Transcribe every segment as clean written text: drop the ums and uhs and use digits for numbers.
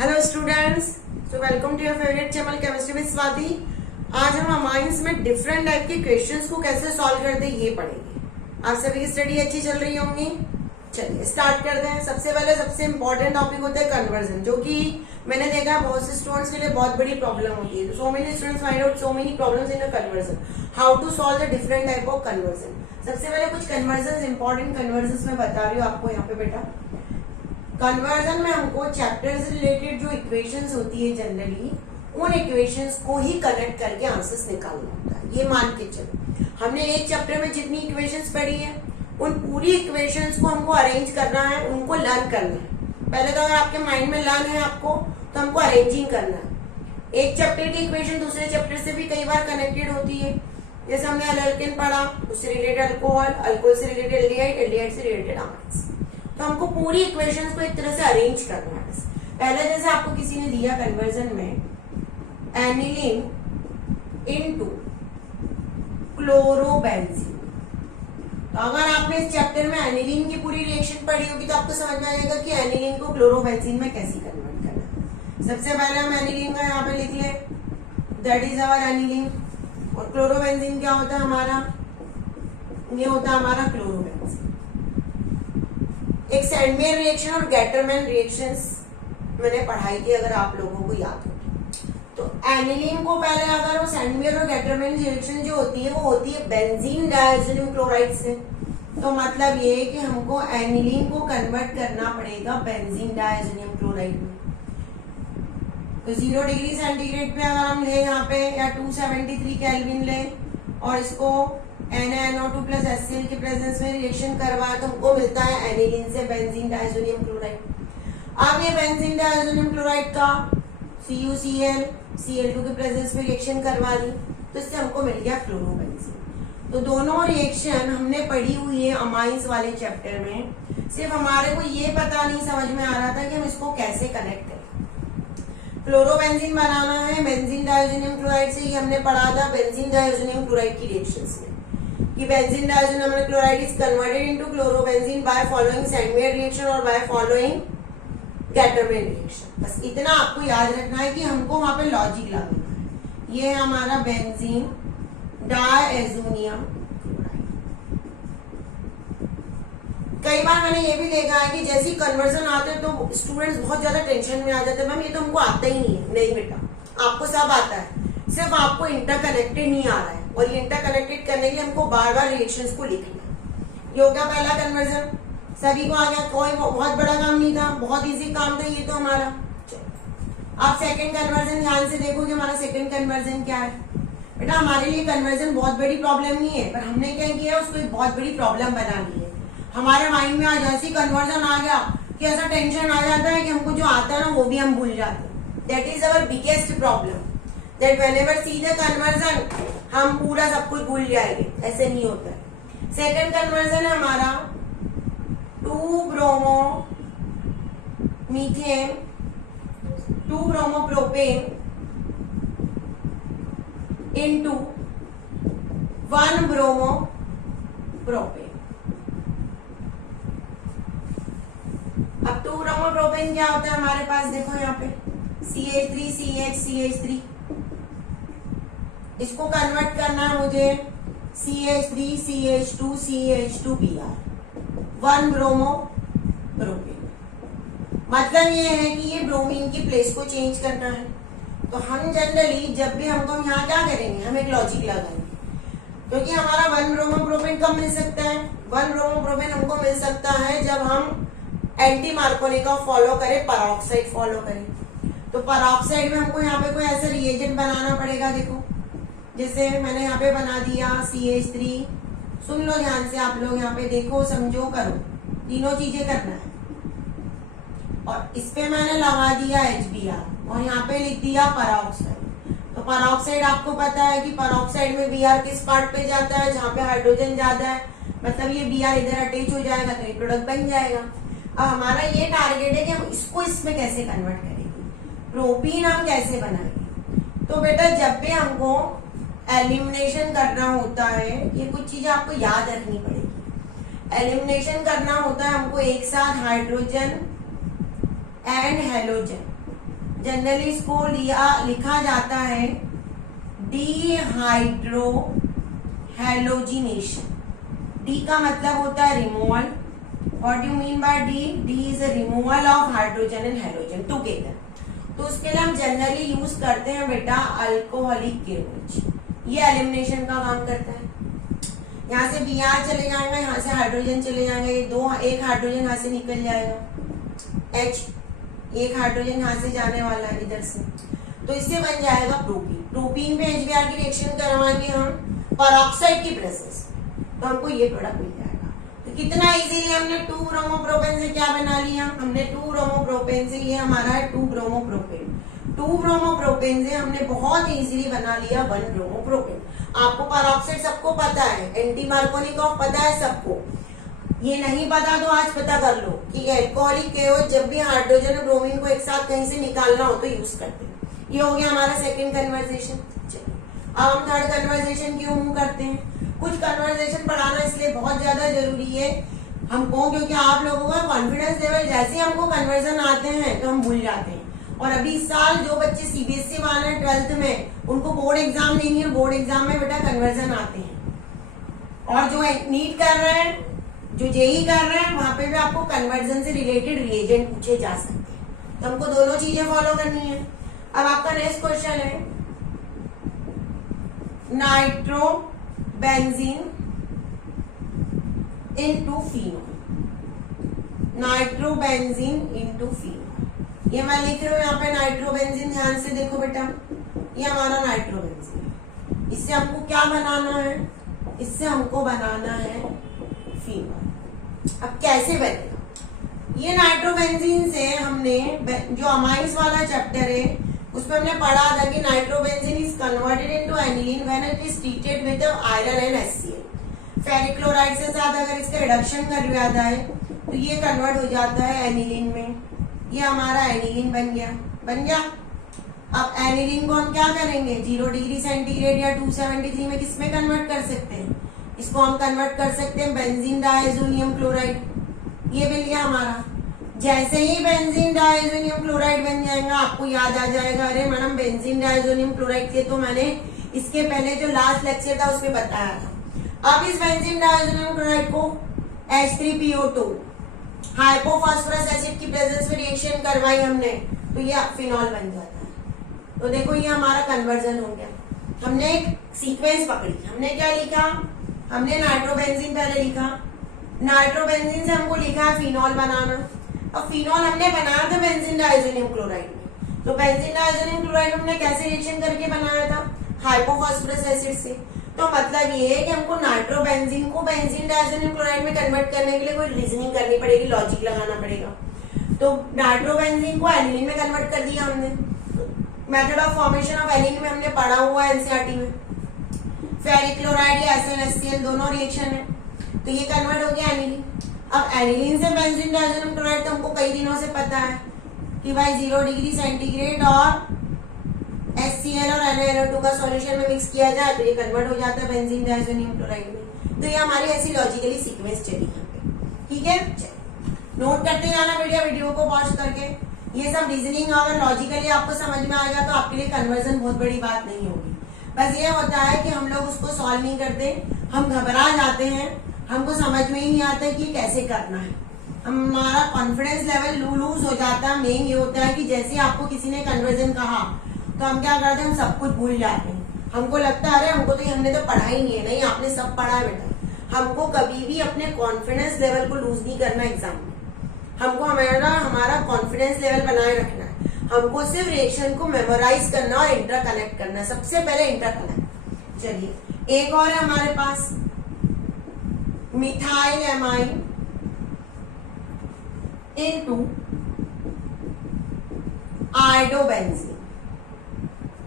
Hello students, so welcome to your favourite channel chemistry with Swati. आज हम amines में different type के questions को कैसे सॉल्व करते हैं ये पढ़ेंगे। आप सभी की स्टडी अच्छी चल रही होंगी। चलिए स्टार्ट करते हैं। सबसे पहले सबसे इंपॉर्टेंट टॉपिक होता है कन्वर्जन, जो कि मैंने देखा है बहुत से स्टूडेंट्स के लिए बहुत बड़ी प्रॉब्लम होती है। So many students find out so many problems in conversion, how to solve the different type of conversion. सबसे पहले कुछ कन्वर्जन, इंपॉर्टेंट कन्वर्जन मैं बता रही हूँ आपको यहाँ पे बेटा। कन्वर्जन में हमको चैप्टर से रिलेटेड जो इक्वेशंस होती है जनरली उन इक्वेशंस को ही कनेक्ट करके आंसर्स निकालना होता है। ये मान के चलो हमने एक चैप्टर में जितनी इक्वेशंस पढ़ी है उन पूरी इक्वेशंस को हमको अरेंज करना है, उनको लर्न करना है। पहले तो अगर आपके माइंड में लर्न है आपको तो हमको अरेंजिंग करना है। एक चैप्टर की इक्वेशन दूसरे चैप्टर से भी कई बार कनेक्टेड होती है। जैसे हमने एल्केन पढ़ा, उससे रिलेटेड अल्कोहल, अल्कोहल से रिलेटेड एल्डिहाइड, एल्डिहाइड से रिलेटेड अमाइड्स। तो हमको पूरी इक्वेशंस को एक तरह से अरेंज करना है। पहले जैसे आपको किसी ने दिया कन्वर्जन में एनिलीन इनटू क्लोरोबेंजीन, तो अगर आपने इस चैप्टर में एनिलीन की पूरी रिएक्शन पढ़ी होगी तो आपको समझ में आएगा कि एनिलीन को क्लोरोबेंजीन में कैसे कन्वर्ट करना है। सबसे पहले हम एनिलीन का यहाँ पे लिख ले, दैट इज आवर एनिलीन। और क्लोरोबेंजीन क्या होता है हमारा, ये होता है हमारा क्लोरोबेंजीन। एक सैंडमेयर रिएक्शन और गैटरमैन रिएक्शंस मैंने पढ़ाई की, अगर आप लोगों को याद हो तो एनिलीन को पहले अगर वो सैंडमेयर और गैटरमैन रिएक्शन जो होती है वो होती है बेंजीन डायज़ोनियम क्लोराइड से। तो मतलब ये है कि हमको एनिलीन को कन्वर्ट करना पड़ेगा बेंजीन डायज़ोनियम क्लोराइड में। तो 0 डिग्री सेंटीग्रेड पे अगर हम ले यहाँ पे या 273 केल्विन ले और इसको NaNO2 प्लस HCl के प्रेजेंस में रिएक्शन करवाए तो हमको मिलता है एनिलीन से बेंजीन डायज़ोनियम क्लोराइड। अब ये बेंजीन डायज़ोनियम क्लोराइड का CuCl Cl2 के प्रेजेंस में रिएक्शन करवा दी तो इससे हमको मिल गया क्लोरोबेंजीन। तो दोनों रिएक्शन हमने पढ़ी हुई है अमाइंस वाले चैप्टर में। सिर्फ हमारे को ये पता नहीं समझ में आ रहा था कि हम इसको कैसे कनेक्ट करें। क्लोरोबेंजीन बनाना है बेंजीन डायज़ोनियम क्लोराइड से, ये हमने पढ़ा था बेंजीन डायज़ोनियम क्लोराइड की रिएक्शंस में कि benzene diazonium chloride is converted into chlorobenzene by following Sandmeyer reaction और बाय फॉलोइंग गैटरमैन रिएक्शन। बस इतना आपको याद रखना है कि हमको वहां पे लॉजिक लगाना है। ये है हमारा बेंजीन डायज़ोनियम क्लोराइड। कई बार मैंने ये भी देखा है कि जैसे कन्वर्जन आते हैं तो स्टूडेंट्स बहुत ज्यादा टेंशन में आ जाते हैं, मैम ये तो हमको आता ही नहीं है। नहीं बेटा, आपको सब आता है, सिर्फ आपको इंटरकनेक्टेड नहीं आ रहा है। और ये इंटरकनेक्टेड करने के लिए हमको बार बार रिएक्शंस को लिखना है। ये हो गया पहला कन्वर्जन, सभी को आ गया, कोई बहुत बड़ा काम नहीं था, बहुत इजी काम था ये तो हमारा। आप सेकंड कन्वर्जन ध्यान से देखो कि हमारा सेकंड कन्वर्जन क्या है। बेटा हमारे लिए कन्वर्जन बहुत बड़ी प्रॉब्लम नहीं है, पर हमने क्या किया उसको एक बहुत बड़ी प्रॉब्लम बना ली है। हमारे माइंड में आज ऐसी कन्वर्जन आ गया कि ऐसा टेंशन आ जाता है कि हमको जो आता है ना वो भी हम भूल जाते हैं। That is our biggest problem, that whenever see the conversion हम पूरा सब कुछ भूल जाएंगे। ऐसे नहीं होता है। सेकंड कन्वर्जन है हमारा 2-ब्रोमो मीथेन 2-ब्रोमो प्रोपेन इंटू 1-ब्रोमो प्रोपेन। अब 2-ब्रोमो प्रोपेन क्या होता है हमारे पास, देखो यहाँ पे CH3CH इसको कन्वर्ट करना है मुझे CH3CH2CH2Br 1-ब्रोमो प्रोपेन। मतलब ये है कि ये ब्रोमीन की प्लेस को चेंज करना है। तो हम जनरली जब भी हमको यहाँ क्या करेंगे, हम एक लॉजिक लगाएंगे, क्योंकि हमारा 1-ब्रोमो प्रोपेन कब मिल सकता है, 1-ब्रोमो प्रोपेन हमको मिल सकता है जब हम एंटी मार्कोनिकोव फॉलो करें, पेरोक्साइड फॉलो करें। तो पेरोक्साइड में हमको यहाँ पे कोई ऐसा रिएजेंट बनाना पड़ेगा। देखो जैसे मैंने यहाँ पे बना दिया CH3, सुन लो ध्यान से आप लोग, यहाँ पे देखो समझो करो, तीनों चीजें करना है। और इस पे मैंने लगा दिया HBr और यहाँ पे लिख दिया पेरोक्साइड। तो पेरोक्साइड आपको पता है कि पेरोक्साइड में Br किस पार्ट पे जाता है, जहाँ पे हाइड्रोजन ज्यादा है, मतलब ये Br इधर अटैच हो जाएगा तो ये प्रोडक्ट बन जाएगा। अब हमारा ये टारगेट है कि हम इसको इसमें कैसे कन्वर्ट करेंगे, प्रोपीन हम कैसे बनाएंगे। तो बेटा जब भी हमको एलिमिनेशन करना होता है, ये कुछ चीजें आपको याद रखनी पड़ेगी। एलिमिनेशन करना होता है हमको एक साथ हाइड्रोजन एंड हेलोजन, जनरली इसको लिखा जाता है डिहाइड्रो हैलोजिनेशन। डी का मतलब होता है removal. What you mean by D? D is a removal of hydrogen and halogen together. तो उसके लिए हम जनरली यूज करते हैं बेटा अल्कोहलिक केओएच। ये एलिमिनेशन का काम करता है। यहाँ से Br चले जाएगा, यहाँ से हाइड्रोजन चले जाएंगे, ये एक हाइड्रोजन यहाँ से निकल जाएगा, H एक हाइड्रोजन यहाँ से जाने वाला है इधर से, तो इससे बन जाएगा प्रोपीन। प्रोपीन पे HBr की रिएक्शन करवाएंगे हम पेरोक्साइड की प्रेजेंस, तो हमको ये प्रोडक्ट मिल जाएगा। तो कितना इजीली हमने 2 ब्रोमोप्रोपेन से क्या बना लिया? हमने 2 ब्रोमोप्रोपेन से, ये हमारा है 2 ब्रोमोप्रोपेन। 2 ब्रोमोप्रोपेन से हमने बहुत इजीली बना लिया 1 ब्रोमोप्रोपेन। आपको पेरोक्साइड सबको पता है, एंटी मार्कोनिकॉफ पता है सबको। ये नहीं पता तो आज पता कर लो कि एल्कोहलिक केओएच जब भी हाइड्रोजन और ब्रोमीन को एक साथ कहीं से निकालना हो तो यूज करते हैं। ये हो गया हमारा सेकंड कन्वर्सेशन। चलिए अब हम थर्ड कन्वर्सेशन क्यों मूव करते हैं। कुछ कन्वर्सेशन पढ़ाना इसलिए बहुत ज्यादा जरूरी है हमको, क्योंकि आप लोगों का कॉन्फिडेंस लेवल जैसे हमको कन्वर्जन आते हैं तो हम भूल जाते हैं। और अभी इस साल जो बच्चे सीबीएसई वाले हैं 12th में, उनको बोर्ड एग्जाम नहीं है, बोर्ड एग्जाम में बेटा कन्वर्जन आते हैं। और जो नीट कर रहे हैं, जो जेई कर रहे हैं, वहां पे भी आपको कन्वर्जन से रिलेटेड रिएजेंट पूछे जा सकते हैं। तो हमको दोनों चीजें फॉलो करनी है। अब आपका नेक्स्ट क्वेश्चन है nitrobenzene into phenol. Nitrobenzene into phenol, ये मैं लिख रही हूँ यहाँ पे नाइट्रोबेंजीन। ध्यान से देखो बेटा, ये हमारा नाइट्रोबेंजीन है। इससे हमको क्या बनाना है? इससे हमको बनाना है फिनॉल। अब कैसे बनेगा? ये नाइट्रोबेंजीन से हमने जो अमाइंस वाला चैप्टर है उसमें हमने पढ़ा था कि nitrobenzene is converted into aniline when it is treated with iron and HCl। Ferric chloride से साथ अगर इसका रिडक्शन कर जाता है तो ये कन्वर्ट हो जाता है एनिलीन में। ये हमारा एनिलीन बन गया। अब एनिलीन को हम क्या करेंगे? 0 डिग्री सेंटीग्रेड या 273 में किसमें कन्वर्ट कर सकते हैं? इसको हम कन्वर्ट कर सकते हैं बेंजीन डायजोनियम क्लोराइड। ये मिल गया हमारा। जैसे ही बेंजीन डायजोनियम क्लोराइड बन जाएगा आपको याद आ जाएगा, अरे मैडम बेंजीन डायजोनियम क्लोराइड के तो मैंने इसके पहले जो लास्ट लेक्चर था उसमें बताया था। अब इस बेंजीन डायजोनियम क्लोराइड को H3PO2 हाइपोफॉस्फोरस एसिड की प्रेजेंस में रिएक्शन करवाई हमने, तो ये फिनॉल बन जाता है। तो देखो ये हमारा कन्वर्जन हो गया। हमने एक सीक्वेंस पकड़ी। हमने क्या लिखा? हमने नाइट्रोबेंजीन पहले लिखा। नाइट्रोबेंजीन से हमको लिखा है फिनॉल बनाना। अब फिनॉल हमने बनाया था बेंजीन डायजोनियम क्लोराइड में। तो बेंजीन डायजोनियम क्लोराइड हमने कैसे रिएक्शन करके बनाया था? हाइपोफॉस्फोरस एसिड से। तो मतलब ये है कि हमको नाइट्रोबेंजीन को बेंजीन डायजोनियम क्लोराइड में कन्वर्ट करने के लिए कोई रीजनिंग करनी पड़ेगी, लॉजिक लगाना पड़ेगा। तो नाइट्रोबेंजीन को एनिलीन में कन्वर्ट कर दिया हमने। Method of formation of aniline में हमने पढ़ा हुआ है एनसीईआरटी में। फेरिक क्लोराइड या SnHCl दोनों रिएक्शन है, तो ये कन्वर्ट हो गया एनिलीन। अब एनिलीन से बेंजीन डायजोनियम क्लोराइड तो हमको कई दिनों से पता है कि भाई 0 डिग्री सेंटीग्रेड और HCl और NaNO2 का सॉल्यूशन में मिक्स किया जाए तो ये कन्वर्ट हो जाता है बेंजीन डायजोनियम क्लोराइड में। तो ये हमारी ऐसी लॉजिकली सीक्वेंस चली यहाँ पे। ठीक है, नोट करते जाना वीडियो को पॉज करके। ये सब रीजनिंग अगर लॉजिकली आपको समझ में आएगा तो आपके लिए कन्वर्जन बहुत बड़ी बात नहीं होगी। बस ये होता है कि हम लोग उसको सॉल्व नहीं करते, हम घबरा जाते हैं, हमको समझ में ही नहीं आता कि कैसे करना है, हमारा कॉन्फिडेंस लेवल लूज हो जाता है। मेन ये होता है कि जैसे आपको किसी ने कन्वर्जन कहा तो हम क्या करते हैं? हम सब कुछ भूल जाते हैं। हमको लगता है अरे हमको तो हमने तो पढ़ा ही नहीं है। नहीं, आपने सब पढ़ा है बेटा। हमको कभी भी अपने कॉन्फिडेंस लेवल को लूज नहीं करना एग्जाम में। हमको हमारा कॉन्फिडेंस लेवल बनाए रखना है। हमको सिर्फ रिएक्शन को मेमोराइज करना और इंटरकनेक्ट करना है। सबसे पहले इंटरकनेक्ट। चलिए एक और है हमारे पास methyl amine into iodobenzene.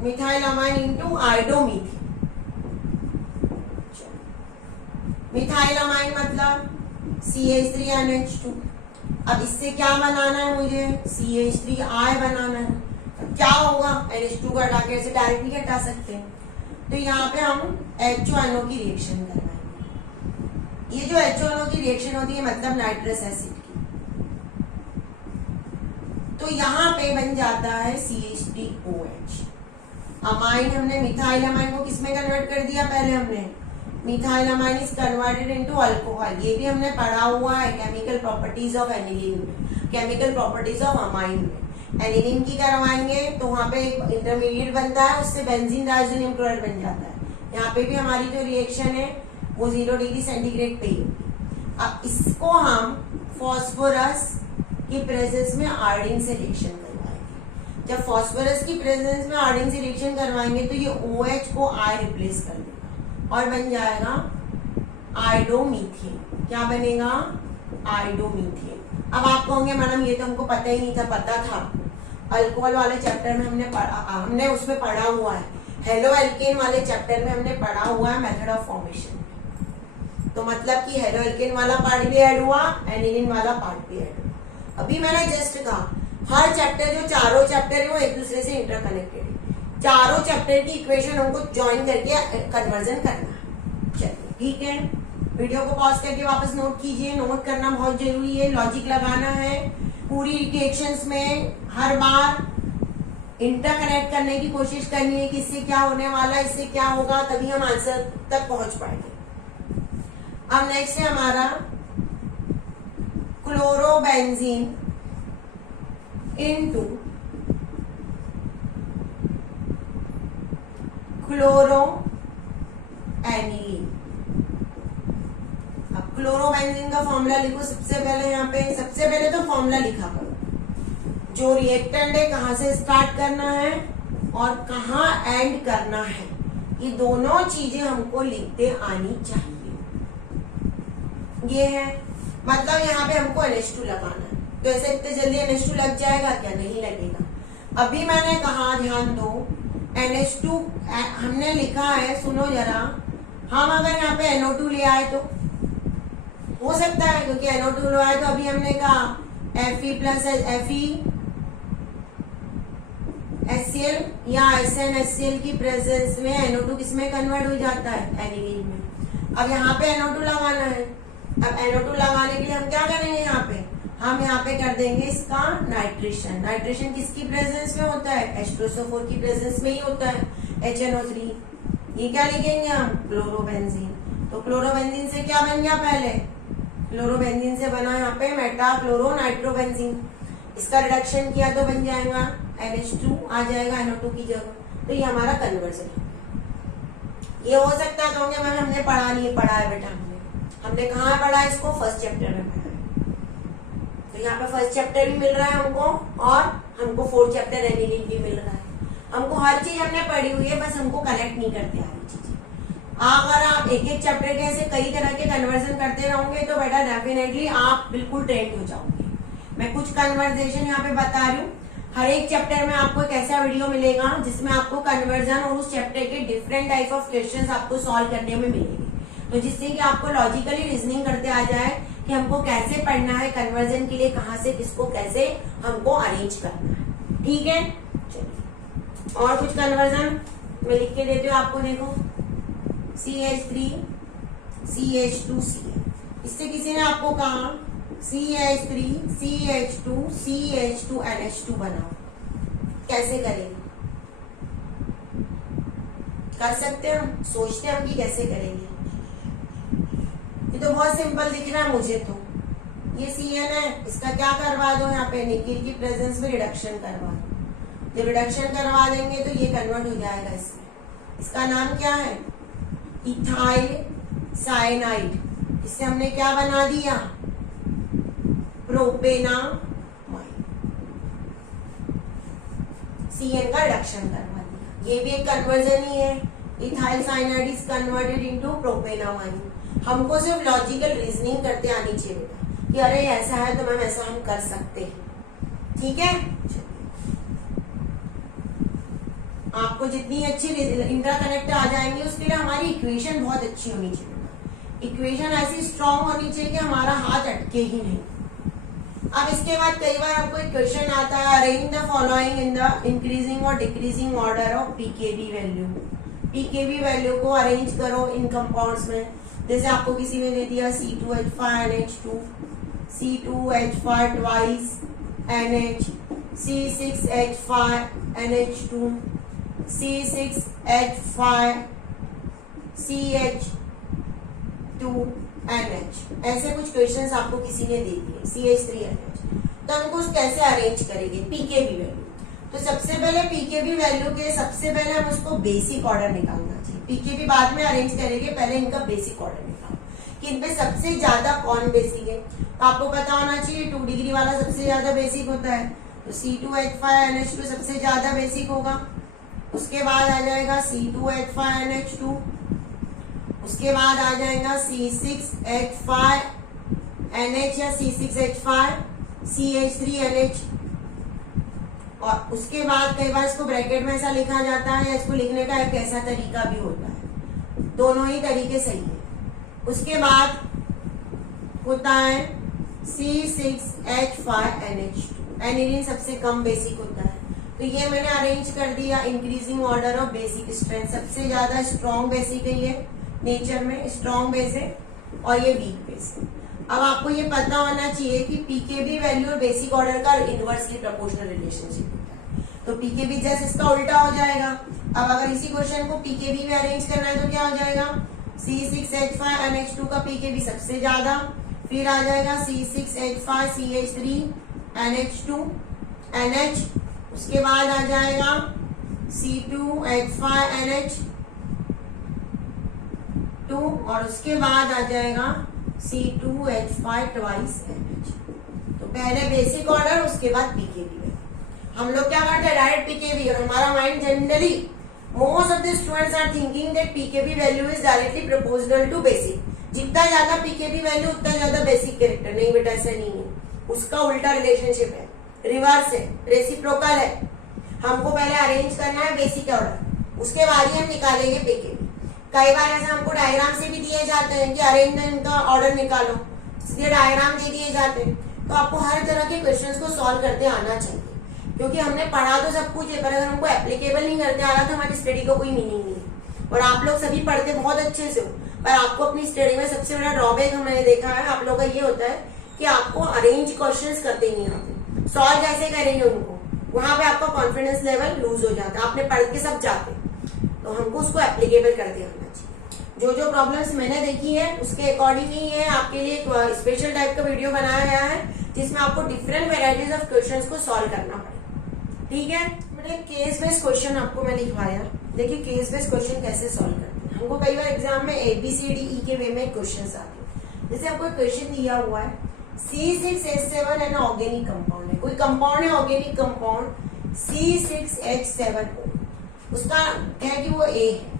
Methyl amine into iodomethane. Methyl amine मतलब CH3NH2। अब इससे क्या बनाना है? मुझे CH3I बनाना है। अब क्या होगा? NH2 का हटा के ऐसे डायरेक्ट नहीं हटा सकते, तो यहाँ पे हम HONO की रिएक्शन करवाएंगे। ये जो HONO की रिएक्शन होती है मतलब नाइट्रस एसिड की, तो यहाँ पे बन जाता है CH3 OH। अमाइन हमने मिथाइल अमाइन को किसमें कन्वर्ट कर दिया, पहले हमने methyl amine is converted into alcohol, ये भी हमने पढ़ा हुआ है केमिकल प्रॉपर्टीज ऑफ एनिलीन में, केमिकल प्रॉपर्टीज ऑफ अमाइन में। एनिलीन की करवाएंगे तो वहां पे एक इंटरमीडिएट बनता है, उससे बेंजीन डाइज़ोनियम क्लोराइड बन जाता है। यहाँ पे भी हमारी जो रिएक्शन है वो 0 डिग्री सेंटीग्रेड पे ही होगी। अब इसको हम फॉस्फोरस की प्रेजेंस में आयोडीन से रिएक्शन करवाएंगे। जब फॉस्फोरस की प्रेजेंस में आयोडीन से रिएक्शन करवाएंगे तो ये OH को I रिप्लेस कर देगा और बन जाएगा आयोडोमीथेन। क्या बनेगा, आयोडोमीथेन। अब आप कहोगे मैडम ये तो हमको पता ही नहीं था, पता था आपको, अल्कोहल वाले चैप्टर में हमने उसमें पढ़ा हुआ है, हेलो एल्केन वाले चैप्टर में हमने पढ़ा हुआ है मेथड ऑफ फॉर्मेशन। तो मतलब कि हेलो एल्केन वाला पार्ट भी ऐड हुआ, एनिलीन वाला पार्ट भी ऐड हुआ। अभी मैंने जस्ट कहा हर चैप्टर, जो चारों चैप्टर है वो एक दूसरे से इंटरकनेक्टेड है, चारों चैप्टर की इक्वेशन हमको ज्वाइन करके कन्वर्जन करना है। चलिए ठीक है, वीडियो को पॉज करके वापस नोट कीजिए, नोट करना बहुत जरूरी है, लॉजिक लगाना है, पूरी रिएक्शंस में हर बार इंटरकनेक्ट करने की कोशिश करनी है कि इससे क्या होने वाला है, इससे क्या होगा, तभी हम आंसर तक पहुंच पाएंगे। अब नेक्स्ट है हमारा क्लोरोबेंजीन इनटू क्लोरो एनिलीन। अब क्लोरोबेंजीन का फॉर्मूला लिखो सबसे पहले, यहाँ पे सबसे पहले तो फॉर्मूला लिखा करो, जो रिएक्टेंट है कहां से स्टार्ट करना है और कहां एंड करना है, ये दोनों चीजें हमको लिखते आनी चाहिए। ये है मतलब यहाँ पे हमको NH2 लगाना है, तो ऐसे इतने जल्दी NH2 लग जाएगा क्या, नहीं लगेगा। अभी मैंने कहा ध्यान दो, NH2 हमने लिखा है, सुनो जरा, हम अगर यहाँ पे NO2 ले आए तो हो सकता है, क्योंकि NO2 ले आए तो अभी हमने कहा Fe प्लस Fe HCl या SnHCl की प्रेजेंस में NO2 किसमें कन्वर्ट हो जाता है, एनिलीन में। अब यहाँ पे NO2 लगाना है, अब NO2 लगाने के लिए हम क्या करेंगे, यहाँ पे हम यहाँ पे कर देंगे इसका नाइट्रेशन। नाइट्रेशन किसकी प्रेजेंस में होता है, H2SO4 की प्रेजेंस में ही होता है, HNO3। ये क्या लिखेंगे हम, क्लोरोबेंजीन। तो क्लोरोबेंजीन से क्या बन गया, पहले क्लोरोबेंजीन से बना यहाँ पे मेटा क्लोरो नाइट्रोबेंजीन, इसका रिडक्शन किया तो बन जाएगा NH2, आ जाएगा NO2 की जगह। तो ये हमारा कन्वर्जन है। ये हो सकता है कहोगे मैम हमने पढ़ा नहीं, पढ़ा है बेटा, हमने कहाँ पढ़ा, इसको फर्स्ट चैप्टर में पढ़ा है। तो यहाँ पे फर्स्ट चैप्टर भी मिल रहा है हमको और हमको फोर्थ चैप्टर एनिलीन भी मिल रहा है। हमको हर चीज हमने पढ़ी हुई है, बस हमको कनेक्ट नहीं करते आ रही चीजें। अगर आप एक एक चैप्टर के ऐसे कई तरह के कन्वर्जन करते रहोगे तो बेटा डेफिनेटली आप बिल्कुल ट्रेंड हो जाओगे। मैं कुछ कन्वर्जेशन यहाँ पे बता रही हूँ, हर एक चैप्टर में आपको एक ऐसा वीडियो मिलेगा जिसमें आपको कन्वर्जन और उस चैप्टर के डिफरेंट टाइप ऑफ क्वेश्चंस आपको सॉल्व करने में मिलेंगे, तो जिससे कि आपको लॉजिकली रीजनिंग करते आ जाए कि हमको कैसे पढ़ना है, कन्वर्जन के लिए कहाँ से किसको कैसे हमको अरेंज करना है। ठीक है, चलिए और कुछ कन्वर्जन मैं लिख के देती हूँ आपको। देखो CH3 CH2Cl, इससे किसी ने आपको कहा CH3 CH2 CH2 NH2 बनाओ, कैसे करेंगे, कर सकते हैं हम, सोचते हैं हम कि कैसे करेंगे। ये तो बहुत सिंपल दिख रहा है मुझे, तो ये Cn है, इसका क्या करवा दो, यहाँ पे निकिल की प्रेजेंस में रिडक्शन करवा दो। जब रिडक्शन करवा देंगे तो ये कन्वर्ट हो जाएगा इसमें। इसका नाम क्या है, इथाइल साइनाइड। इससे हमने क्या बना दिया, प्रोपेनामाइड। Cn का रिडक्शन करवा दिया, ये भी एक कन्वर्जन ही है। Ethyl cyanide is converted into propanamide. हमको सिर्फ लॉजिकल रीजनिंग करते आनी चाहिए कि अरे ऐसा है तो मैम ऐसा हम कर सकते हैं। ठीक है, आपको जितनी अच्छी इंटरकनेक्ट आ जाएंगे उसके लिए हमारी इक्वेशन बहुत अच्छी होनी चाहिए। इक्वेशन ऐसी स्ट्रांग होनी चाहिए कि हमारा हाथ अटके ही नहीं। अब इसके बाद कई बार आपको एक क्वेश्चन आता है, arrange the following in the increasing और decreasing order of pKb value. PKb value को अरेंज करो इन कंपाउंड्स में। जैसे आपको किसी ने दे दिया C2H5NH2, C2H5 twice NH, C6H5NH2, C6H5CH2NH, ऐसे कुछ क्वेश्चंस आपको किसी ने दे दिए, CH3NH, तो हमको कैसे अरेंज करेंगे पीकेबी वैल्यू। तो सबसे पहले पीकेबी वैल्यू के सबसे पहले हम उसको बेसिक ऑर्डर निकालना चाहिए। पीकेबी बाद में अरेंज करेंगे, पहले इनका बेसिक ऑर्डर निकालो कि इनपे सबसे ज्यादा कौन बेसिक है। तो आपको पता होना चाहिए 2 डिग्री वाला सबसे ज्यादा बेसिक होता है, तो C2H5NH2 सबसे ज्यादा बेसिक होगा। उसके बाद आ जाएगा C2H5NH2, उसके बाद आ जाएगा C6H5NH या C6H5CH3NH, और उसके बाद कई बार इसको ब्रैकेट में ऐसा लिखा जाता है या इसको लिखने का एक ऐसा तरीका भी होता है, दोनों ही तरीके सही है। उसके बाद होता है C6H5NH2, एनिलीन सबसे कम बेसिक होता है। तो ये मैंने अरेंज कर दिया increasing order of basic strength. सबसे ज्यादा स्ट्रॉन्ग बेसिक है ये, नेचर में स्ट्रॉन्ग बेस है, और ये वीक बेस है। अब आपको ये पता होना चाहिए कि पीकेबी वैल्यू और बेसिक ऑर्डर का इनवर्सली प्रोपोर्शनल रिलेशनशिप होता है। तो पीकेबी जैसे इसका उल्टा हो जाएगा। अब अगर इसी क्वेश्चन को पीकेबी में अरेंज करना है तो क्या हो जाएगा, C6H5NH2 का पीकेबी सबसे ज्यादा, फिर आ जाएगा C6H5CH3NH2NH, उसके बाद आ जाएगा C2H5NH2, और उसके बाद आ जाएगा C2H5 ट्वाइस NH। तो पहले बेसिक ऑर्डर, उसके बाद पीकेबी। हम लोग क्या करते हैं, डायरेक्ट पीकेबी, और हमारा mind generally most of the students are thinking that pKb value is directly proportional to basic. जितना ज्यादा पीकेबी वैल्यू उतना ज्यादा बेसिक कैरेक्टर। नहीं बेटा, ऐसा नहीं है, उसका उल्टा रिलेशनशिप है, रिवर्स है, रेसिप्रोकल है। हमको पहले अरेंज करना है बेसिक ऑर्डर, उसके बाद ही हम निकालेंगे पीकेबी। कई बार ऐसा हमको डायग्राम से भी दिए जाते हैं कि अरेंजमेंट का ऑर्डर निकालो, इसलिए डायग्राम दे दिए जाते हैं। तो आपको हर तरह के क्वेश्चंस को सॉल्व करते आना चाहिए, क्योंकि हमने पढ़ा तो सब कुछ है, पर अगर हमको एप्लीकेबल नहीं करते आ रहा तो हमारी स्टडी को कोई मीनिंग नहीं है। और आप लोग सभी पढ़ते बहुत अच्छे से हो, पर आपको अपनी स्टडी में सबसे बड़ा ड्रॉबैक हमने देखा है आप लोगों का ये होता है कि आपको अरेंज क्वेश्चंस करते नहीं आते, सॉल्व कैसे करेंगे उनको, वहां पे आपका कॉन्फिडेंस लेवल लूज हो जाता है। आपने पढ़ के सब जाते, तो हमको उसको एप्लीकेबल करते आना चाहिए। जो प्रॉब्लम्स मैंने देखी है उसके अकॉर्डिंग ही है आपके लिए एक स्पेशल टाइप का वीडियो बनाया गया है, जिसमें आपको डिफरेंट वेराइटीज ऑफ क्वेश्चंस को सॉल्व करना पड़ेगा। ठीक है, मैंने केस बेस्ड क्वेश्चन आपको मैं लिखवाया। देखिए केस बेस्ड क्वेश्चन कैसे सॉल्व करते हैं। हमको कई बार एग्जाम में ABCDE के वे में क्वेश्चन आते हैं। जैसे आपको क्वेश्चन दिया हुआ है C6H7 एन ऑर्गेनिक कंपाउंड है, कोई कंपाउंड है ऑर्गेनिक कंपाउंड C6H7O, उसका है कि वो A है।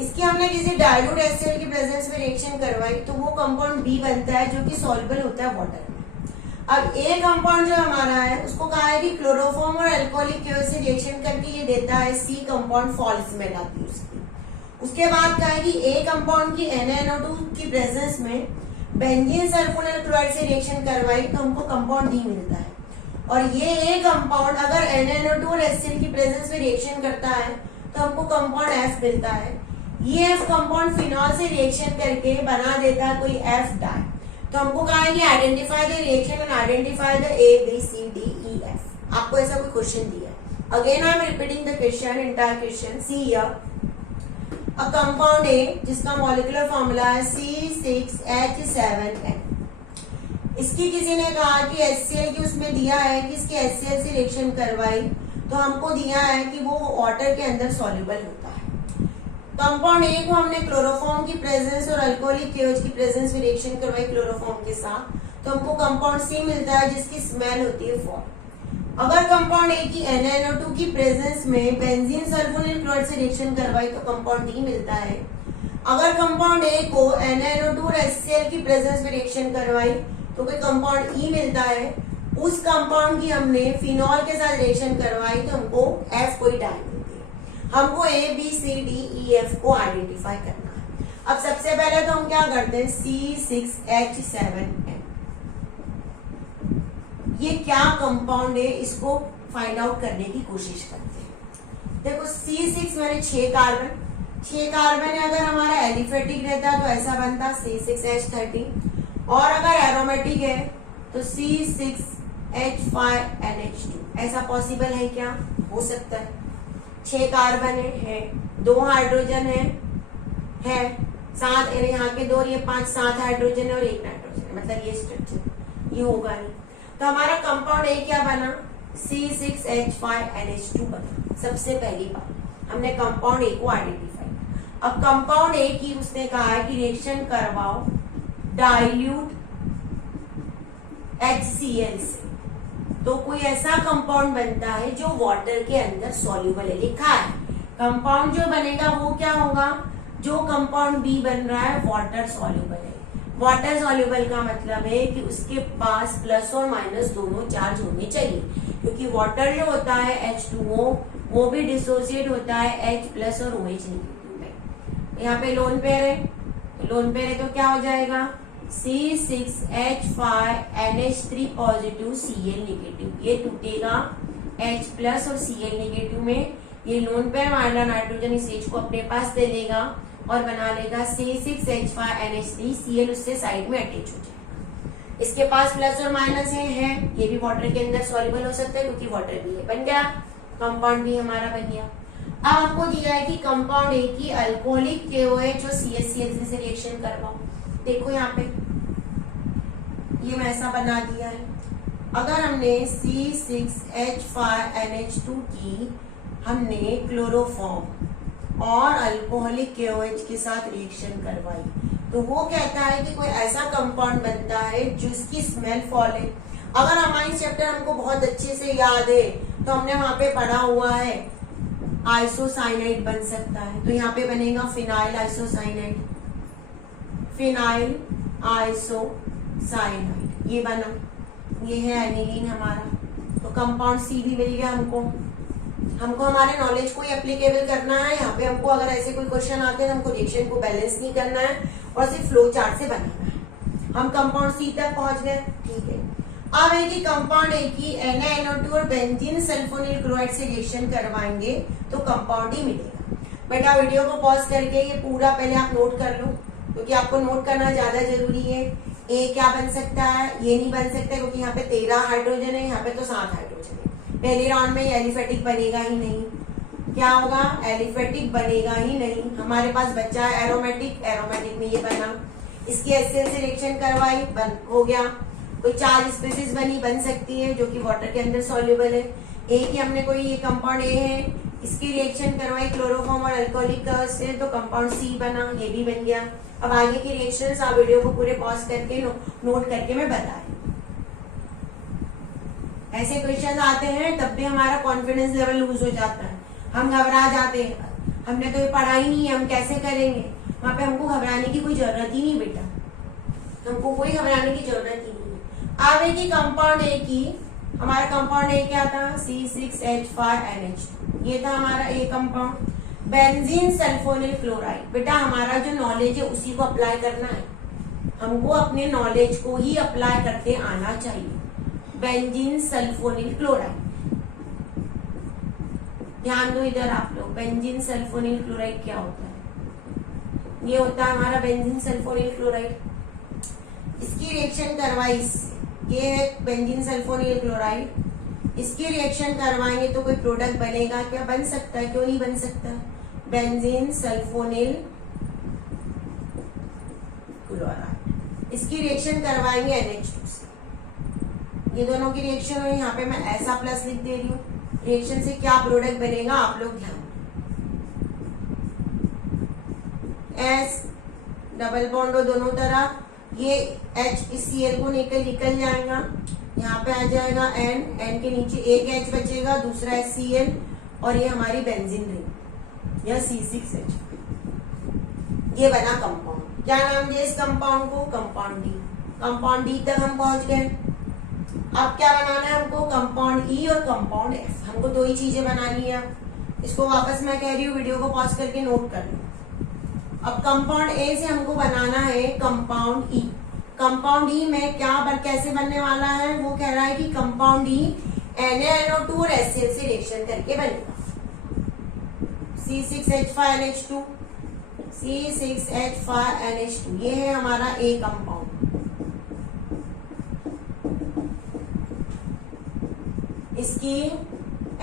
इसकी हमने किसी डाइल्यूट HCl की प्रेजेंस में रिएक्शन करवाई तो वो कंपाउंड B बनता है, जो कि सॉल्युबल होता है वाटर में। अब A कंपाउंड जो हमारा है उसको कहा है कि क्लोरोफॉर्म और अल्कोहलिक की वजह से रिएक्शन करके ये देता है C कंपाउंड, फॉल स्मेल आती है उसकी। उसके बाद कहा है कि A कंपाउंड की NaNO2 की प्रेजेंस में बेंजीन सल्फोनिल क्लोराइड से रिएक्शन करवाई तो हमको कंपाउंड D मिलता है। और ये A कंपाउंड अगर NaNO2 और HCl की प्रेजेंस में रिएक्शन करता है तो हमको कंपाउंड F मिलता है। ये F कंपाउंड फिनॉल से रिएक्शन करके बना देता है कोई F डाई। तो हमको कहा है कि identify the reaction and identify the ABCDEF। आपको ऐसा कोई क्वेश्चन दिया है। Again I am repeating the question, entire question. See here a compound A जिसका मॉलिक्यूलर फॉर्मूला है C6H7N। इसकी किसी ने कहा कि HCl की उसमें दिया है कि इसके HCl से रिएक्शन करवाई तो हमको दिया है कि वो वाटर के अंदर सॉल्युबल होता है। कंपाउंड A को हमने क्लोरोफॉर्म की प्रेजेंस और अल्कोहलिक KOH की प्रेजेंस में रिएक्शन करवाई क्लोरोफॉर्म के साथ, तो हमको कंपाउंड C मिलता है जिसकी स्मेल होती है फॉल। अगर कंपाउंड A की NaNO2 की प्रेजेंस में बेंजीन सल्फोनिल क्लोराइड से रिएक्शन करवाई तो कंपाउंड D मिलता है। अगर कंपाउंड A को NaNO2 और HCl की प्रेजेंस में रिएक्शन करवाई तो कोई कंपाउंड E मिलता है। उस कंपाउंड की हमने फिनॉल के साथ रिएक्शन करवाई तो हमको F कोई डाई मिलती है। हमको ABCDEF को आइडेंटिफाई करना है। अब सबसे पहले तो हम क्या करते हैं, C6H7N ये क्या कंपाउंड है इसको फाइंड आउट करने की कोशिश करते हैं। देखो C6 मैंने 6 कार्बन है, अगर हमारा एलिफेटिक रहता तो ऐसा बनता C6H13, और अगर एरोमेटिक है तो C6 H5NH2। ऐसा पॉसिबल है क्या? हो सकता है। 6 कार्बन है, 2 हाइड्रोजन है 7, यहाँ के 2 और ये 5, 7 हाइड्रोजन है और 1 नाइट्रोजन है, मतलब ये स्ट्रक्चर ये होगा नहीं। तो हमारा कंपाउंड ए क्या बना? C6H5NH2 बना। सबसे पहली बात हमने कंपाउंड ए को आइडेंटिफाई। अब कंपाउंड ए की उसने कहा है कि रिएक्शन करवाओ डाइल्यूट HCl से, तो कोई ऐसा कंपाउंड बनता है जो वाटर के अंदर सॉल्यूबल है। लिखा है कंपाउंड जो बनेगा वो क्या होगा? जो कंपाउंड बी बन रहा है वाटर सॉल्यूबल है। वाटर सॉल्यूबल का मतलब है कि उसके पास प्लस और माइनस दोनों चार्ज होने चाहिए, क्योंकि वाटर जो होता है H2O वो भी डिसोसिएट होता है H प्लस और OH नेगेटिव में। यहाँ पे लोन पेयर है, लोन पेयर है तो क्या हो जाएगा? C6H5NH3 positive Cl negative. ये टूटेगा H प्लस और Cl नेगेटिव में। ये लोन पेयर वाला नाइट्रोजन इस H को अपने पास ले लेगा और बना लेगा C6H5NH3। Cl उससे साइड में अटैच हो जाएगा। इसके पास प्लस और माइनस है, ये भी वाटर के अंदर सॉल्युबल हो सकता है क्योंकि वाटर भी है। बन गया कंपाउंड भी हमारा बन गया। अब आपको दिया है कि कंपाउंड ए की अल्कोहलिक KOH और CHCl से रिएक्शन करवाओ। देखो यहाँ पे ये मैं ऐसा बना दिया है। अगर हमने C6H5NH2 की हमने क्लोरोफॉर्म और अल्कोहलिक KOH के साथ रिएक्शन करवाई, तो वो कहता है कि कोई ऐसा कंपाउंड बनता है जिसकी स्मेल फॉल है। अगर हमारी चैप्टर हमको बहुत अच्छे से याद है तो हमने वहां पे पढ़ा हुआ है आइसोसाइनाइड बन सकता है, तो यहाँ पे बनेगा फिनाइल आइसोसाइनाइड। फिनाइल आइसोसाइनाइड ये बना, ये है एनिलीन हमारा। तो कंपाउंड सी भी मिल गया हमको। हमको हमारे नॉलेज को ही एप्लीकेबल करना है। यहाँ पे हमको अगर ऐसे कोई क्वेश्चन आते हैं तो हमको रिएक्शन को बैलेंस नहीं करना है और सिर्फ फ्लो चार्ट से बनाना है। हम कंपाउंड सी तक पहुंच गए, ठीक है। अब है कि कंपाउंड ए की NaNO2 और बेंजीन सल्फोनिल क्लोराइड से रिएक्शन करवाएंगे तो कंपाउंड ही मिलेगा। बेटा वीडियो को पॉज करके ये पूरा पहले आप नोट कर लो, क्योंकि आपको नोट करना ज्यादा जरूरी है। ए क्या बन सकता है? ये नहीं बन सकता क्योंकि यहाँ पे 13 हाइड्रोजन है, यहाँ पे तो 7 हाइड्रोजन है। पहले राउंड में एलिफेटिक बनेगा ही नहीं। क्या होगा? एलिफेटिक बनेगा ही नहीं। हमारे पास बच्चा है एरोमेटिक, एरोमेटिक में ये बना। इसकी HCl से रिएक्शन करवाई, बन हो गया। कोई 4 स्पीसीज बन सकती है जो कि वाटर के अंदर सॉल्युबल है। ए की हमने कोई ये कंपाउंड ए है, इसकी रिएक्शन करवाई क्लोरोफॉर्म और अल्कोहलिक से, तो कंपाउंड सी बना, ये भी बन गया। अब आगे की रिएक्शंस आप वीडियो को पूरे पॉज करके नोट करके मैं बता रही हूँ। ऐसे क्वेश्चन आते हैं तब भी हमारा कॉन्फिडेंस लेवल लूज हो जाता है, हम घबरा जाते हैं। हमने तो ये पढ़ा ही नहीं है, हम कैसे करेंगे? वहां पे हमको घबराने की कोई जरूरत ही नहीं बेटा, हमको कोई घबराने की जरूरत ही नहीं है। आगे की कंपाउंड ए की, हमारा कंपाउंड ए क्या था? C6H5NH2, ये था हमारा ए कंपाउंड। बेंजीन सल्फोनिल क्लोराइड, बेटा हमारा जो नॉलेज है उसी को अप्लाई करना है। हमको अपने नॉलेज को ही अप्लाई करते आना चाहिए। बेंजीन सल्फोनिल क्लोराइड, ध्यान दो इधर आप लोग। बेंजीन सल्फोनिल क्लोराइड क्या होता है? ये होता है हमारा बेंजीन सल्फोनिल क्लोराइड। इसकी रिएक्शन करवाई, ये है बेंजीन सल्फोनिल क्लोराइड। इसकी रिएक्शन करवाएंगे तो कोई प्रोडक्ट बनेगा क्या? बन सकता है, क्यों नहीं बन सकता? Benzene sulphonyl chloride. इसकी रिएक्शन करवाएंगे NH2 से। ये दोनों की रिएक्शन हुई, यहाँ पे मैं ऐसा प्लस लिख दे रही हूँ। रिएक्शन से क्या प्रोडक्ट बनेगा आप लोग ध्यान दें। S डबल बॉन्ड हो दोनों तरफ, ये H इस Cl को निकल जाएगा, यहाँ पे आ जाएगा N के नीचे एक H बचेगा, दूसरा HCl और ये हमारी बेंजीन रिंग या C6H। ये बना कंपाउंड। क्या नाम दिया इस कंपाउंड को? Compound D. कंपाउंड डी तक हम पहुंच गए। अब क्या बनाना है हमको? कंपाउंड ई और कंपाउंड एफ। हमको 2 ही चीजें बनानी है। इसको वापस मैं कह रही हूँ, वीडियो को पॉज करके नोट कर लो। अब कंपाउंड ए से हमको बनाना है कंपाउंड ई। कंपाउंड ई में कैसे बनने वाला है? वो कह रहा है कि कंपाउंड ई NaNO2 और HCl से रिएक्शन करके बनेगा। C6H5NH2, C6H5NH2 ये है हमारा ए कंपाउंड। इसकी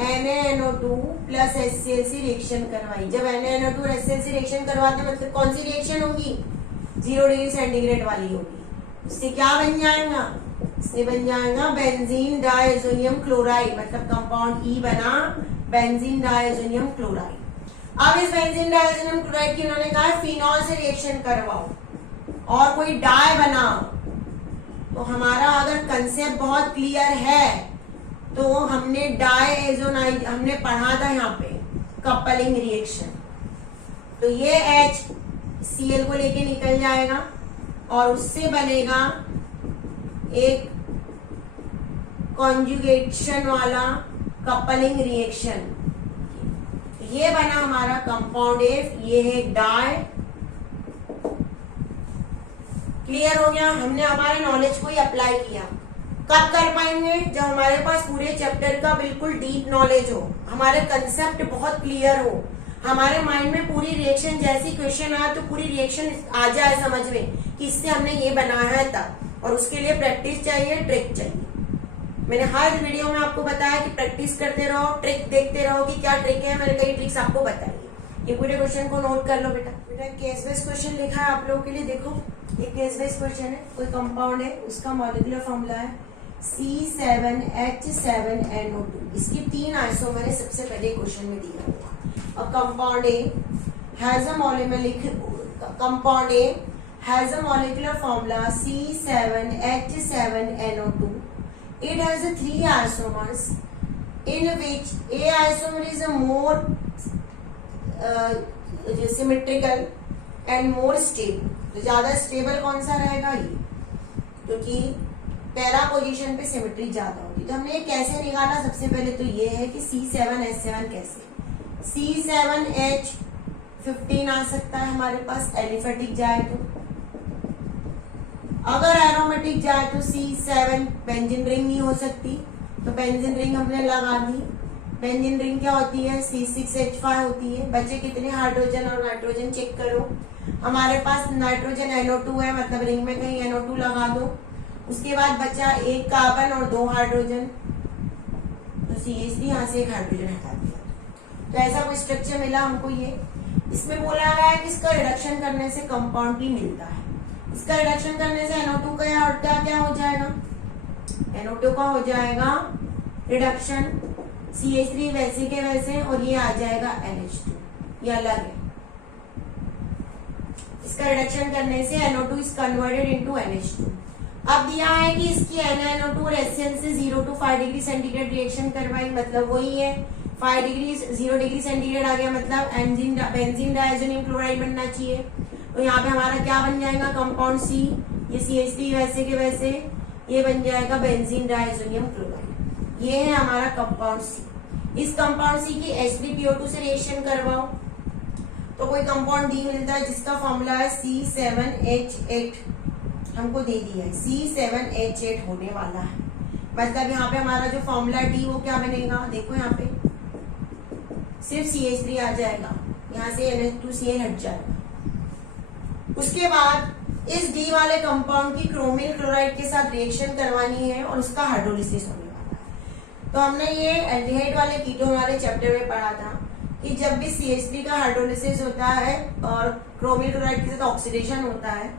NaNO2 प्लस HCl रिएक्शन करवाई। जब NaNO2 और HCl रिएक्शन करवाते हैं मतलब कौन सी रिएक्शन होगी? 0 डिग्री सेंटीग्रेड वाली होगी। इससे क्या बन जाएगा? इससे बन जाएगा बेंजीन डायज़ोनियम क्लोराइड, मतलब कंपाउंड ई बना बेंजीन डायज़ोनियम क्लोराइड। अब इस बेंजीन डायज़ोनियम क्लोराइड की उन्होंने कहा फिनॉल से रिएक्शन करवाओ और कोई डाई बनाओ। तो हमारा अगर कंसेप्ट बहुत क्लियर है तो हमने डायएजोनाइज हमने पढ़ा था यहाँ पे कपलिंग रिएक्शन। तो ये HCl को लेके निकल जाएगा और उससे बनेगा एक कॉन्जुगेशन वाला कपलिंग रिएक्शन। ये बना हमारा कंपाउंड F, ये है डाई। क्लियर हो गया? हमने हमारे नॉलेज को ही अप्लाई किया। कब कर पाएंगे? जब हमारे पास पूरे चैप्टर का बिल्कुल डीप नॉलेज हो, हमारे कंसेप्ट बहुत क्लियर हो, हमारे माइंड में पूरी रिएक्शन जैसी क्वेश्चन आए तो पूरी रिएक्शन आ जाए समझ में कि इससे हमने ये बनाया है तब। और उसके लिए प्रैक्टिस चाहिए, ट्रिक चाहिए। मैंने हर वीडियो में आपको बताया कि प्रैक्टिस करते रहो, ट्रिक देखते रहो कि क्या ट्रिक है। मैंने कई ट्रिक्स आपको बताई। ये पूरे क्वेश्चन को नोट कर लो बेटा। बेटा केस बेस्ड क्वेश्चन लिखा है आप लोगों के लिए। देखो ये केस बेस्ड क्वेश्चन है। कोई कंपाउंड है, उसका मॉलिक्यूलर फॉर्मूला है C7H7NO2। इसकी 3 आइसोमर है, सबसे पहले क्वेश्चन में दिया हुआ। और compound A has a molecular formula C7H7NO2. It has 3 isomers in which A isomer is a more symmetrical and more stable. तो ज्यादा स्टेबल कौन सा रहेगा? ये, क्योंकि पैरा पोजीशन पे सिमेट्री ज्यादा होगी। तो हमने ये कैसे निकाला? सबसे पहले तो ये है कि C7H7 कैसे, C7H15 आ सकता है हमारे पास एलिफेटिक जाए तो। अगर एरोमेटिक जाए तो C7 बेंजीन रिंग नहीं हो सकती, तो बेंजीन रिंग हमने लगा दी। बेंजीन रिंग क्या होती है? C6H5 होती है। बचे कितने हाइड्रोजन और नाइट्रोजन चेक करो। हमारे पास नाइट्रोजन NO2 है, मतलब रिंग में कहीं NO2 लगा दो। उसके बाद बचा 1 कार्बन और 2 हाइड्रोजन, तो CH3 यहाँ से 1 हाइड्रोजन हटा दिया। तो ऐसा कोई स्ट्रक्चर मिला हमको। ये इसमें बोला गया है कि इसका रिडक्शन करने से कंपाउंड भी मिलता है। इसका रिडक्शन करने से NO2 का क्या हो जाएगा? NO2 का हो जाएगा रिडक्शन, CH3 वैसे के वैसे, और ये आ जाएगा NH2, ये अलग है। इसका रिडक्शन करने से NO2 is converted into NH2। अब दिया है कि इसकी NaNO2 और HCl से 0 to 5 डिग्री सेंटीग्रेड रिएक्शन करवाई, मतलब वही है 0 डिग्री सेंटीग्रेड आ गया, मतलब बेंजीन डायज़ोनियम क्लोराइड बनना चाहिए। तो यहाँ पे हमारा क्या बन जाएगा? कंपाउंड C, ये CH3 वैसे के वैसे, ये बन जाएगा बेंजीन डायज़ोनियम क्लोराइड। ये है हमारा कंपाउंड C। इस कंपाउंड C की H3PO2 से रिएक्शन करवाओ तो कोई कंपाउंड D मिलता है जिसका फॉर्मूला है C7H8। हमको दे दिया है C7H8 होने वाला है, मतलब यहाँ पे हमारा जो फॉर्मूला D वो क्या बनेगा? देखो यहाँ पे सिर्फ CH3 आ जाएगा, यहाँ से NH2Cl हट जाएगा। उसके बाद इस D वाले कंपाउंड की क्रोमिल क्लोराइड के साथ रिएक्शन करवानी है और उसका हाइड्रोलिसिस होने वाला है। तो हमने ये एल्डिहाइड वाले कीटोन वाले चैप्टर में पढ़ा था कि जब भी CH3 का हाइड्रोलिसिस होता है और क्रोमिल क्लोराइड के साथ ऑक्सीडेशन होता है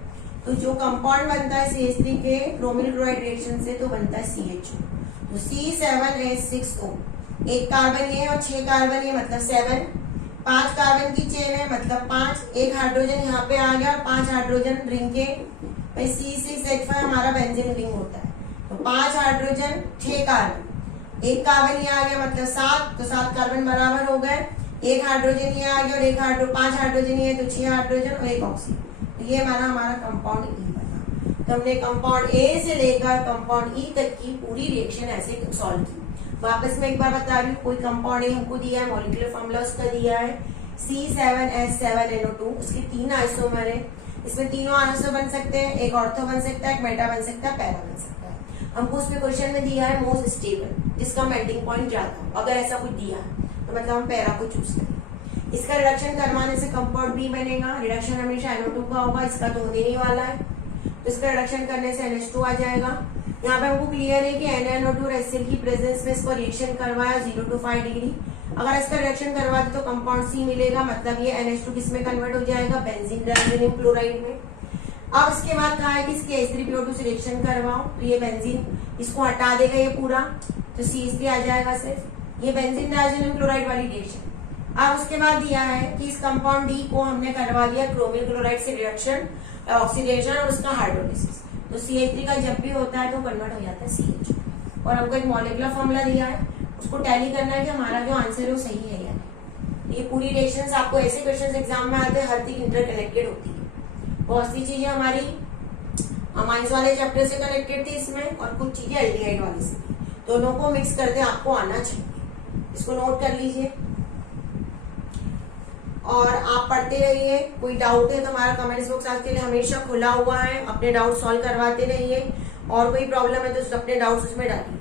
तो जो कंपाउंड बनता है CH3 के क्रोमिल क्लोराइड रिएक्शन से तो बनता है CHO। तो C7H6O, 1 कार्बन ये और 6 कार्बन ये, मतलब 7, 5 कार्बन की चेन है, मतलब 5, 1 हाइड्रोजन यहाँ पे आ गया और 5 हाइड्रोजन रिंग के, भाई C6H5 हमारा बेंजीन रिंग होता है। तो 5 हाइड्रोजन 6 कार्बन, 1 कार्बन ये आ गया, मतलब 7, तो 7 कार्बन बराबर हो गए। 1 हाइड्रोजन ये आ गया और 5 हाइड्रोजन ये, तो 6 हाइड्रोजन और 1 ऑक्सीजन। तो ये हमारा कंपाउंड E बना। तो हमने कंपाउंड A से लेकर कंपाउंड E तक की पूरी रिएक्शन ऐसे सॉल्व की। वापस में एक बार बता रही हूँ, कोई कंपाउंड A हमको दिया है, मॉलिक्यूलर फॉर्मूला उसका दिया है C7H7NO2, उसके 3 आइसोमर है। इसमें तीनों आइसो बन सकते हैं, एक ऑर्थो बन सकता है, एक मेटा बन सकता है, पैरा बन सकता है। हमको उस पे क्वेश्चन में दिया है मोस्ट स्टेबल, जिसका मेल्टिंग पॉइंट ज्यादा हो। अगर ऐसा कुछ दिया है तो मतलब हम पैरा को चूज करें। इसका रिडक्शन करवाने से कंपाउंड B बनेगा। रिडक्शन हमेशा NO2 का होगा, इसका तो होने नहीं वाला है। तो इसका रिडक्शन करने से NH2 आ जाएगा। यहाँ पे हमको क्लियर है कि NaNO2 और HCl की प्रेजेंस में इसको रिएक्शन करवाया 0 to 5 डिग्री। अगर इसका रिएक्शन करवा दे तो कंपाउंड सी मिलेगा, मतलब ये NH2 किस में कन्वर्ट हो जाएगा, बेंजीन डाइजेनियम क्लोराइड में। अब इसके बाद कहा है कि इसके H3PO2 से रिएक्शन करवाओ, तो ये बेंजीन इसको हटा देगा ये पूरा, तो CH3 आ जाएगा सिर्फ, ये बेंजीन डाइजेनियम क्लोराइड वाली रिएक्शन। अब उसके बाद दिया है कि इस कंपाउंड डी को हमने करवा दिया क्रोमियम क्लोराइड से रिएक्शन, ऑक्सीडेशन और उसका हाइड्रोलिसिस, तो CH3 का जब भी होता है तो कन्वर्ट हो जाता है CH। और हमको एक मॉलिक्यूलर फॉर्मूला दिया है, उसको टैली करना है कि हमारा जो आंसर है वो सही है या नहीं। ये पूरी रिएक्शंस आपको ऐसे क्वेश्चंस एग्जाम में आते हैं, हर चीज इंटरकनेक्टेड होती है। बहुत सी चीजें हमारी अमाइंस वाले चैप्टर से कनेक्टेड थी इसमें, और कुछ चीजें एल्डिहाइड वाले से थी, दोनों को मिक्स करते आपको आना चाहिए। इसको नोट कर लीजिए और आप पढ़ते रहिए। कोई डाउट है तो हमारा कमेंट्स बॉक्स आपके लिए हमेशा खुला हुआ है, अपने डाउट सॉल्व करवाते रहिए, और कोई प्रॉब्लम है तो अपने डाउट्स उसमें डालिए।